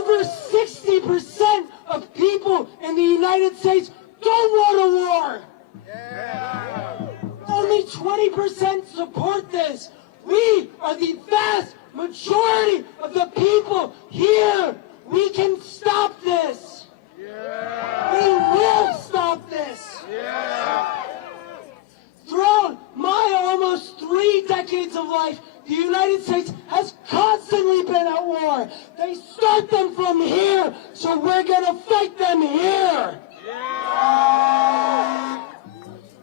Over 60% of people in the United States don't want a war. Only 20% support this. We are the vast majority of the people here. We can stop this. We will stop this. Throughout my almost 3 decades of life, the United States has constantly been at war. They start them from here, so we're going to fight them here.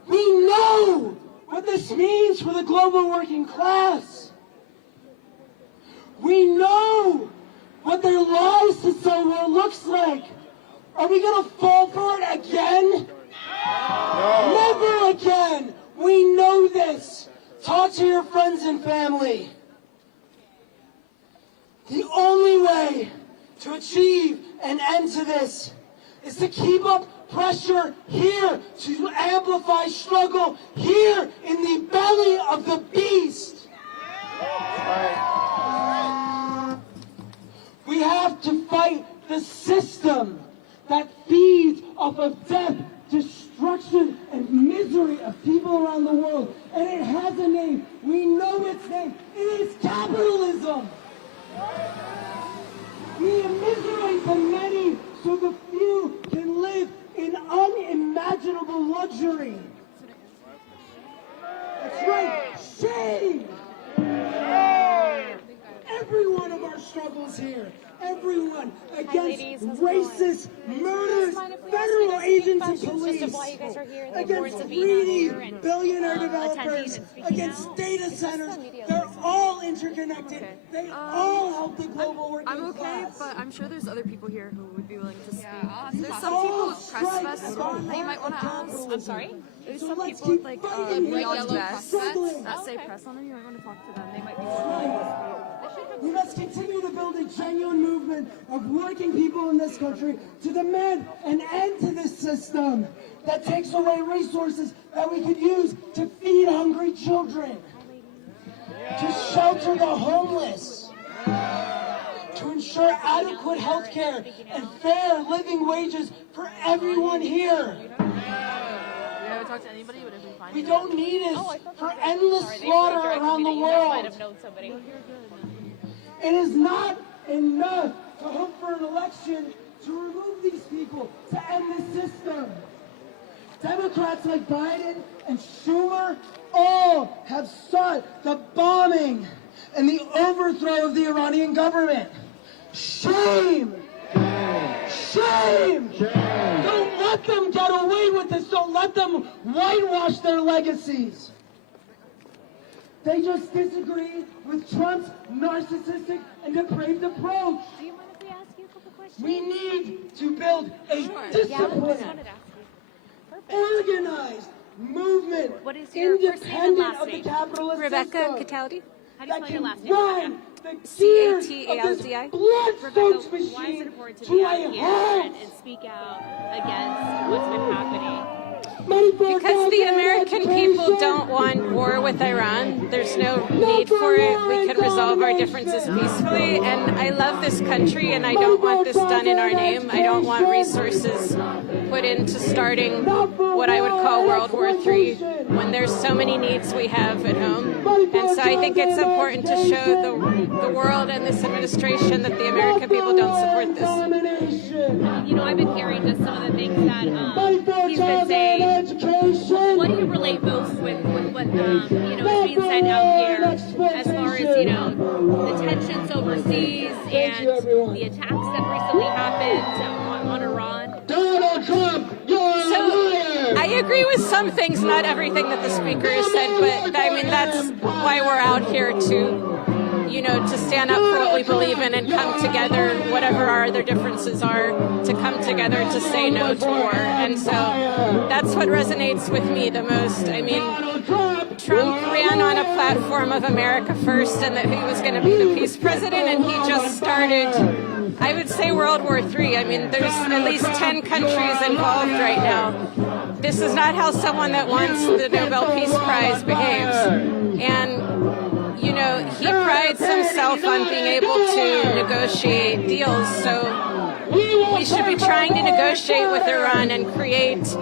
We know what this means for the global working class. We know what their lives to somewhere looks like. Are we going to fall for it again? No. Never again. We know this. Talk to your friends and family. The only way to achieve an end to this is to keep up pressure here, to amplify struggle here in the belly of the beast. We have to fight the system that feeds off of death, destruction, and misery of people around the world. And it has a name. We know its name. It is capitalism. We immiserate the many so the few can live in unimaginable luxury. That's right. Shame. Every one of our struggles here. Everyone against racist, murderous federal agents and police, against greedy billionaire developers, against data centers. They're all interconnected. They all help the global working class. I'm okay, but I'm sure there's other people here who would be willing to speak. There's some people with press vests on that you might want to ask. I'm sorry? There's some people with like yellow vests that say press on them. You might want to talk to them. They might be willing. We must continue to build a genuine movement of working people in this country to demand an end to this system that takes away resources that we could use to feed hungry children, to shelter the homeless, to ensure adequate health care and fair living wages for everyone here. We don't need it for endless slaughter around the world. It is not enough to hope for an election to remove these people, to end the system. Democrats like Biden and Schumer all have sought the bombing and the overthrow of the Iranian government. Shame! Shame! Don't let them get away with this. Don't let them whitewash their legacies. They just disagree with Trump's narcissistic and depraved approach. Do you mind if we ask you a couple questions? We need to build a disciplined, organized movement, independent of the capitalist Rebecca system, Cataldi? How do you spell your last name? run the gears of this Cataldi? blood-soaked Why is machine it important to to be a out here halt. and speak out against what's been happening? Because the American people don't want war with Iran. There's no need for it. We can resolve our differences peacefully. And I love this country, and I don't want this done in our name. I don't want resources put into starting what I would call World War III when there's so many needs we have at home. And so I think it's important to show the world and this administration that the American people don't support this. You know, I've been hearing just some of the things that he's been saying. What do you relate most with what is being said out here as far as, the tensions overseas and the attacks that recently happened on Iran? Donald Trump, you're a liar! I agree with some things, not everything that the speaker has said, but I mean, that's why we're out here to stand up for what we believe in and come together, whatever our other differences are, to come together to say no to war. And so that's what resonates with me the most. I mean, Trump ran on a platform of America first and that he was going to be the peace president, and he just started, I would say, World War III. I mean, there's at least 10 countries involved right now. This is not how someone that wants the Nobel Peace Prize behaves. And he prides himself on being able to negotiate negotiate deals. So we should be trying to negotiate with Iran and create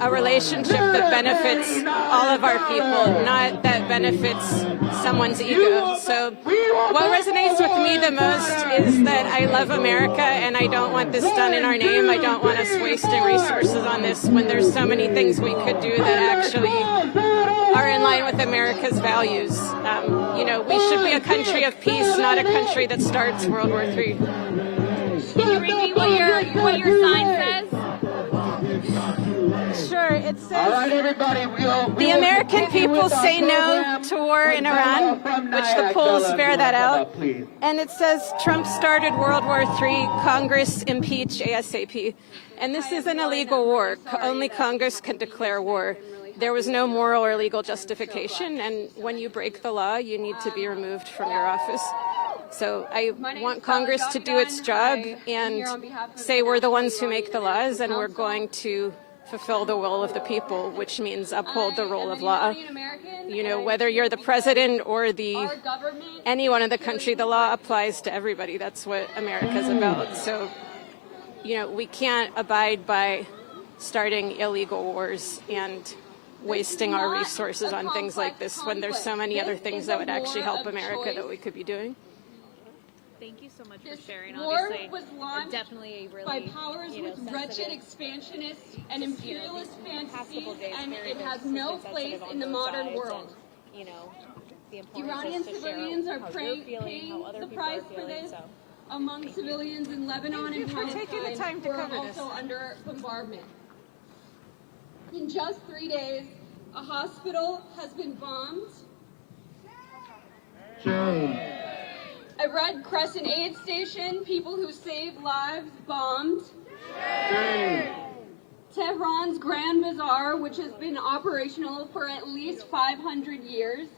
a relationship that benefits all of our people, not that benefits someone's ego. So what resonates with me the most is that I love America and I don't want this done in our name. I don't want us wasting resources on this when there's so many things we could do that actually are in line with America's values. You know, we should be a country of peace, not a country that starts World War III. Can you read me what your sign says? Sure, it says, all right, everybody, the American people say no to war in Iran, which the polls bear that out. And it says, Trump started World War III, Congress impeach ASAP. And this is an illegal war. Only Congress can declare war. There was no moral or legal justification, and when you break the law, you need to be removed from your office. So I want Congress to do its job and say we're the ones who make the laws, and we're going to fulfill the will of the people, which means uphold the rule of law. You know, whether you're the president or anyone in the country, the law applies to everybody. That's what America's about. So, you know, we can't abide by starting illegal wars and wasting our resources on things like this when there's so many other things that would actually help America that we could be doing. Thank you so much for sharing. War Obviously, was launched definitely a really, by powers with wretched expansionist and imperialist fantasies, and it has no place in the modern world. You know, the Iranian civilians are paying the price for this among civilians in Lebanon and Palestine who are also under bombardment. In just 3 days, a hospital has been bombed. A Red Crescent aid station, people who save lives, bombed. Tehran's Grand Bazaar, which has been operational for at least 500 years,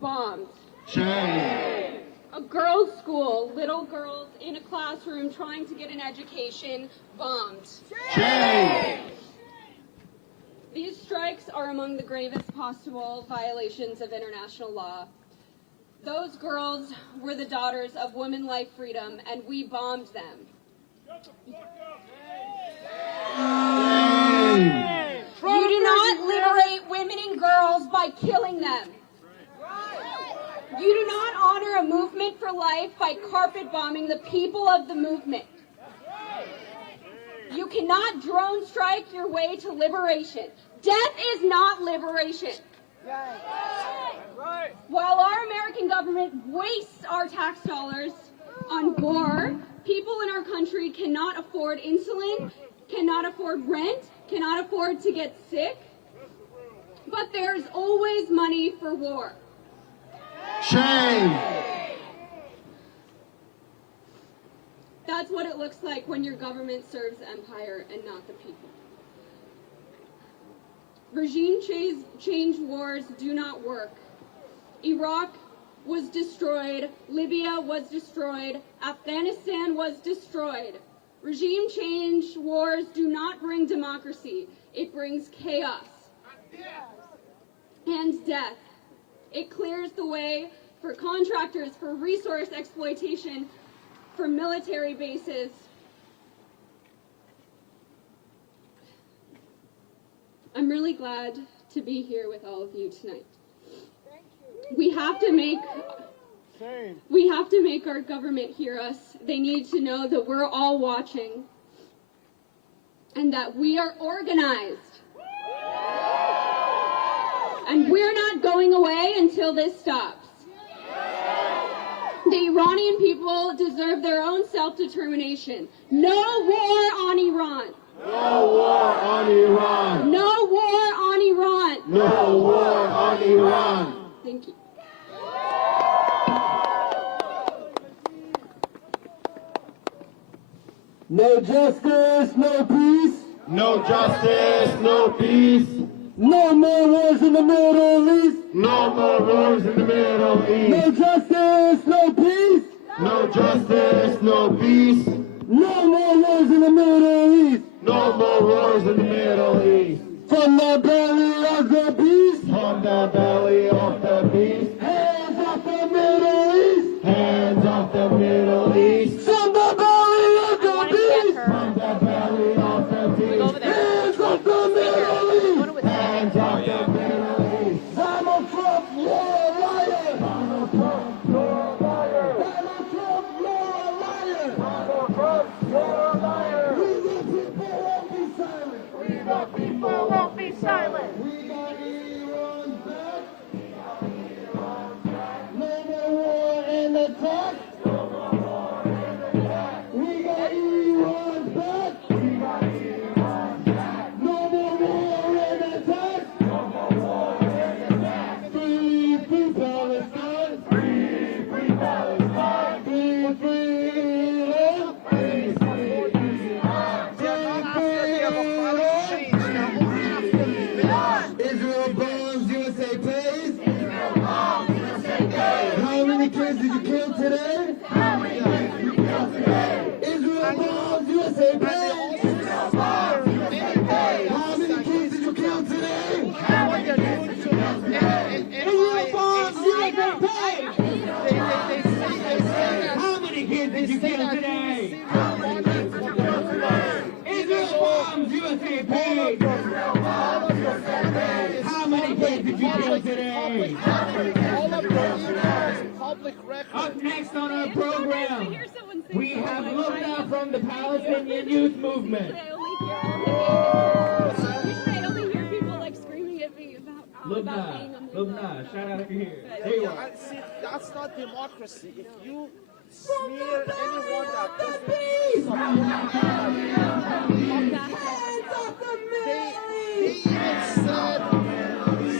bombed. A girls' school, little girls in a classroom trying to get an education, bombed. These strikes are among the gravest possible violations of international law. Those girls were the daughters of women like freedom, and we bombed them. You do not liberate women and girls by killing them. You do not honor a movement for life by carpet bombing the people of the movement. You cannot drone strike your way to liberation. Death is not liberation. While our American government wastes our tax dollars on war, people in our country cannot afford insulin, cannot afford rent, cannot afford to get sick, but there's always money for war. Shame! That's what it looks like when your government serves empire and not the people. Regime change wars do not work. Iraq was destroyed, Libya was destroyed, Afghanistan was destroyed. Regime change wars do not bring democracy. It brings chaos and death. It clears the way for contractors, for resource exploitation, for military bases. I'm really glad to be here with all of you tonight. We have to make our government hear us. They need to know that we're all watching and that we are organized. And we're not going away until this stops. The Iranian people deserve their own self-determination. No war on Iran. No war on Iran. No war on Iran. No war on Iran. Thank you. No justice, no peace. No justice, no peace. No more wars in the Middle East. No more wars in the Middle East. No justice, no peace. No justice, no peace. No more wars in the Middle East. No more wars in the Middle East. From the belly of the beast. From the belly of the beast. Hands off the Middle East. Hands off the Middle East. Trump, you're a liar! Donald Trump, you're a liar! Donald Trump, you're a liar! Donald Trump, you're a liar! We the people won't be silent! We the people won't be silent! We got Iran's back! No more war and attack! No more war and attack! We got Iran's back! We got Iran's back! No more war and attack! No more war and attack! Free, free Palestine! Free, free Palestine! Free, free Iran! Free, free Iran! Israel bombs, USA pays! Israel bombs, USA pays! How many kids did you kill today? How many kids did you kill today? Israel bombs, USA pays! Israel bombs, USA pays! How many kids did you kill today? How many kids did you kill today? Israel bombs, USA pays! How many kids did you kill today? How many kids did you kill today? Israel bombs, USA pays! Israel bombs, USA pays! How many kids did you kill today? Up next on our program, we have Lubna from the Palestinian Youth Movement. I only hear people like screaming at me about being a Lubna, shout out if you're here. There you are. See, that's not democracy. If you smear anyone that doesn't they even said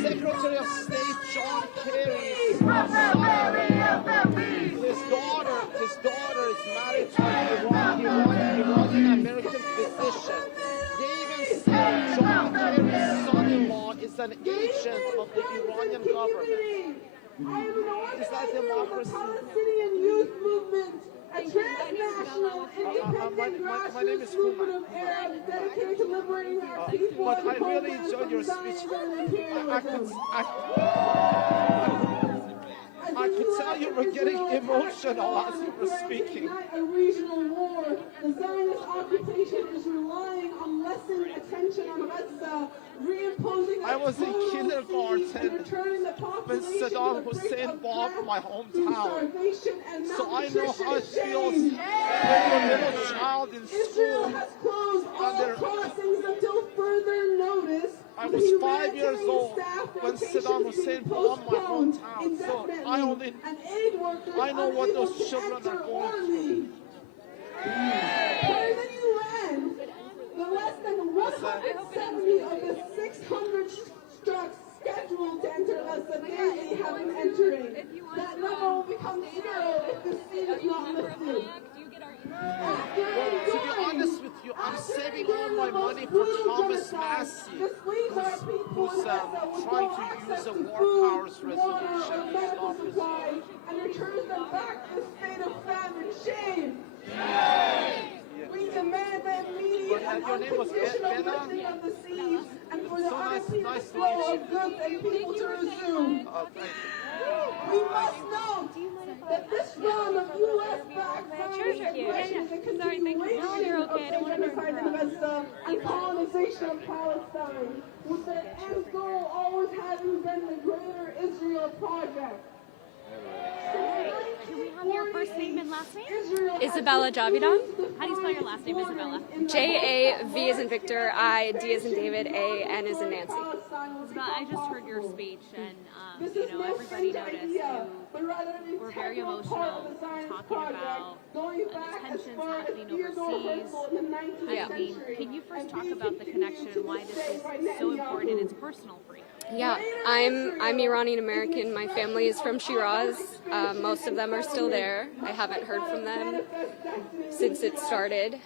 Secretary of State John Kerry, his daughter is married to an Iranian American physician. They even said John Kerry's son-in-law is an agent of the Iranian government. Is that democracy? Palestinian Youth Movement, a transnational, independent grassroots movement of Arabs dedicated to liberating our people. But I really enjoyed your speech. I could tell you were getting emotional as you were speaking. Not a regional war. The Zionist occupation is relying on lessened attention on Bethesda, reimposing. I was in kindergarten when Saddam Hussein bombed my hometown. So I know how it feels when you're a little child in Israel school. has closed all crossings until further notice. I was 5 years old when Saddam Hussein bombed my hometown. So I know what those children are going through. Per the UN, the less than 170 of the 600 trucks scheduled to enter Bethesda daily have been entering. That number will become zero if the seat is not lifted. To be honest with you, I'm saving all my money for Thomas Massey, who's trying to use a war powers resolution to stop Israel. And returns them back to the state of famine. Shame! We demand that immediate and unconditional lifting of the siege and for the unimpeded flow of goods and people to resume. We must note that this round of U.S.-backed Zionist aggression is a continuation of the genocide in Bethesda and colonization of Palestine, with the end goal always having been the Greater Israel Project. Can we have your first name and last name? Isabella Javidan. How do you spell your last name, Isabella? J-A-V as in Victor, I-D as in David, A-N as in Nancy. Isabella, I just heard your speech, and everybody noticed you were very emotional talking about the tensions happening overseas. Yeah. I mean, can you first talk about the connection and why this is so important and it's personal for you? Yeah, I'm Iranian American. My family is from Shiraz. Most of them are still there. I haven't heard from them since it started.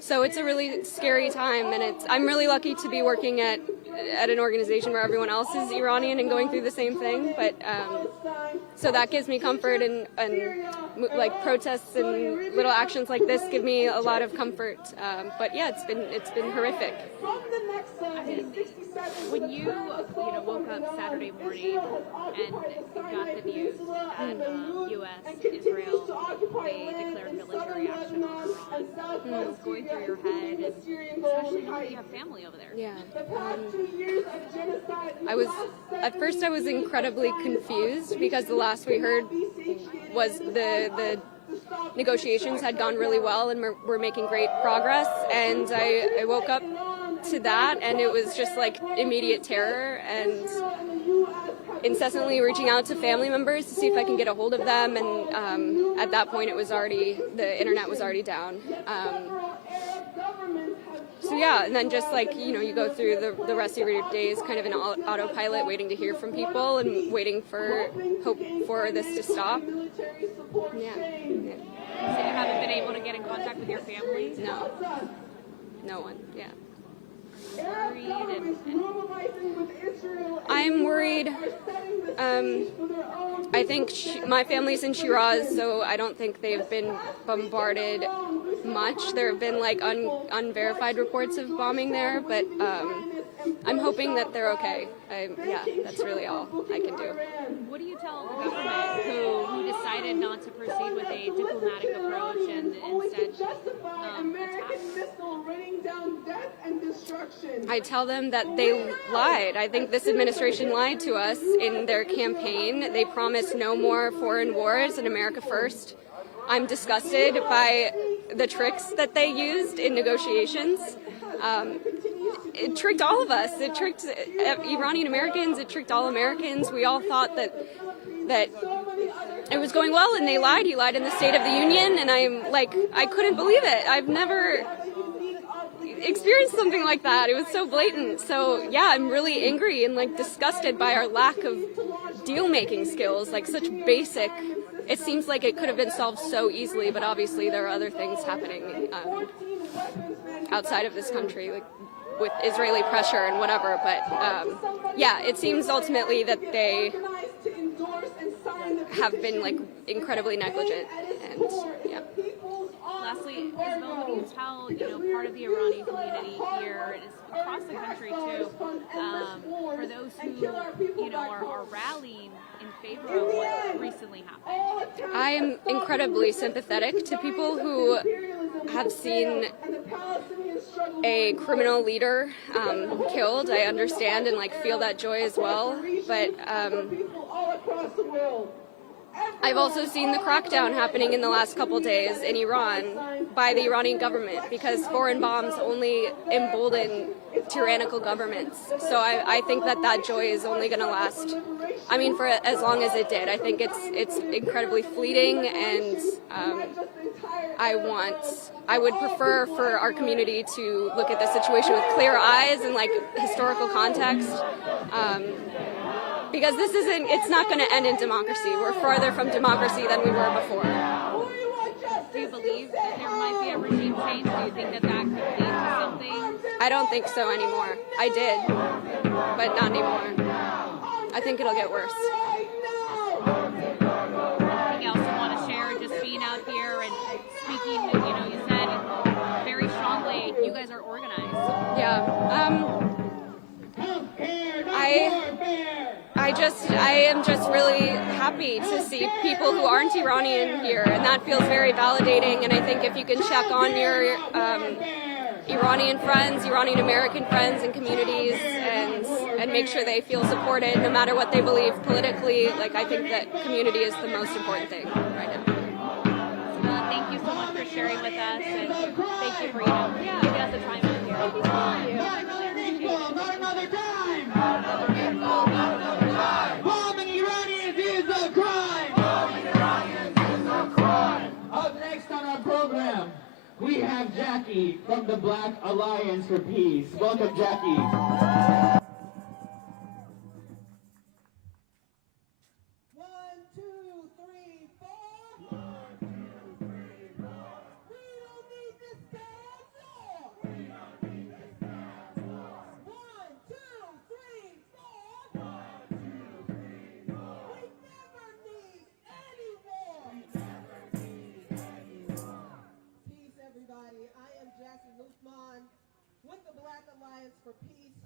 So it's a really scary time, and I'm really lucky to be working at an organization where everyone else is Iranian and going through the same thing. But so that gives me comfort, and like protests and little actions like this give me a lot of comfort. But yeah, it's been horrific. When you woke up Saturday morning and got the news that U.S., Israel, they declared military action on Iran, what was going through your head, and especially now that you have family over there? Yeah. At first I was incredibly confused because the last we heard was the negotiations had gone really well and we're making great progress, and I woke up to that and it was just like immediate terror and incessantly reaching out to family members to see if I can get a hold of them, and at that point the internet was already down. So yeah, and then just like, you know, you go through the rest of your days kind of in autopilot, waiting to hear from people and waiting for hope for this to stop. Yeah. So you haven't been able to get in contact with your family? No. No one. Yeah. I'm worried. I think my family's in Shiraz, so I don't think they've been bombarded much. There have been like unverified reports of bombing there, but I'm hoping that they're okay. Yeah, that's really all I can do. What do you tell the government who decided not to proceed with a diplomatic approach and instead attack? I tell them that they lied. I think this administration lied to us in their campaign. They promised no more foreign wars and America first. I'm disgusted by the tricks that they used in negotiations. It tricked all of us. It tricked Iranian Americans. It tricked all Americans. We all thought that it was going well, and they lied. He lied in the State of the Union, and I'm like, I couldn't believe it. I've never experienced something like that. It was so blatant. So yeah, I'm really angry and like disgusted by our lack of deal-making skills. Like such basic. It seems like it could have been solved so easily, but obviously there are other things happening outside of this country, like with Israeli pressure and whatever. But yeah, it seems ultimately that they have been like incredibly negligent, and yeah. Lastly, Isabel, what do you tell, part of the Iranian community here, and across the country too, for those who, are rallying in favor of what recently happened? I am incredibly sympathetic to people who have seen a criminal leader killed. I understand and like feel that joy as well, but I've also seen the crackdown happening in the last couple days in Iran by the Iranian government, because foreign bombs only embolden tyrannical governments. So I think that joy is only going to last, I mean, for as long as it did. I think it's incredibly fleeting, and I would prefer for our community to look at the situation with clear eyes and like historical context. Because it's not going to end in democracy. We're farther from democracy than we were before. Do you believe that there might be a regime change? Do you think that could lead to something? I don't think so anymore. I did, but not anymore. I think it'll get worse. Anything else you want to share? Just being out here and speaking, you said very strongly, you guys are organized. Yeah. I am just really happy to see people who aren't Iranian here, and that feels very validating. And I think if you can check on your Iranian friends, Iranian American friends and communities, and make sure they feel supported no matter what they believe politically, like I think that community is the most important thing right now. Thank you so much for sharing with us, and thank you for giving us the time out here. Thank you. Not another time! Bombing Iranians is a crime! Bombing Iranians is a crime! Up next on our program, we have Jackie from the Black Alliance for Peace. Welcome, Jackie. With the Black Alliance for Peace,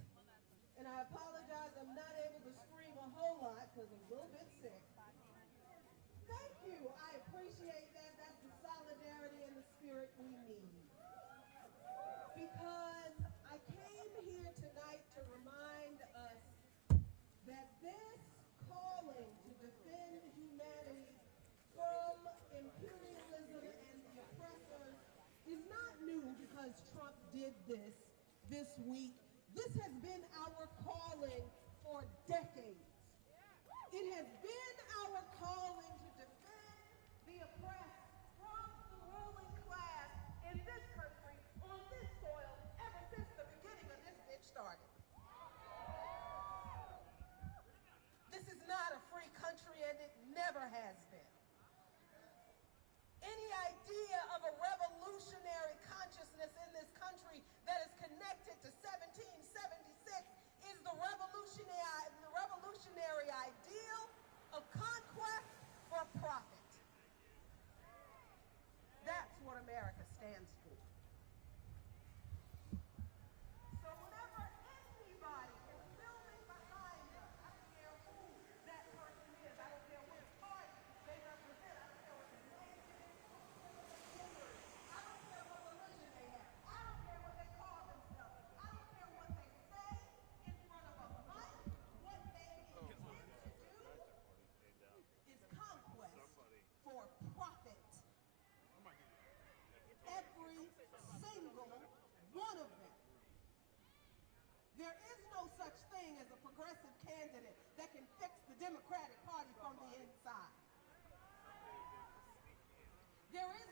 did this week. This has been our calling for decades. It has been our calling to defend the oppressed from the ruling class in this country, on this soil, ever since the beginning of this bitch started. This is not a free country, and it never has been. Any idea of a revolutionary consciousness in this country that is connected to 1776 is the revolutionary ideal of conquest for profit. That's what America stands for. So whenever anybody is building behind us, I don't care who that person is, I don't care which party they represent, I don't care what their name is, I don't care what religion they have, I don't care what they call themselves, I don't care what they say in front of a mic. What they intend to do is conquest for profit. Every single one of them. There is no such thing as a progressive candidate that can fix the Democratic Party from the inside. There is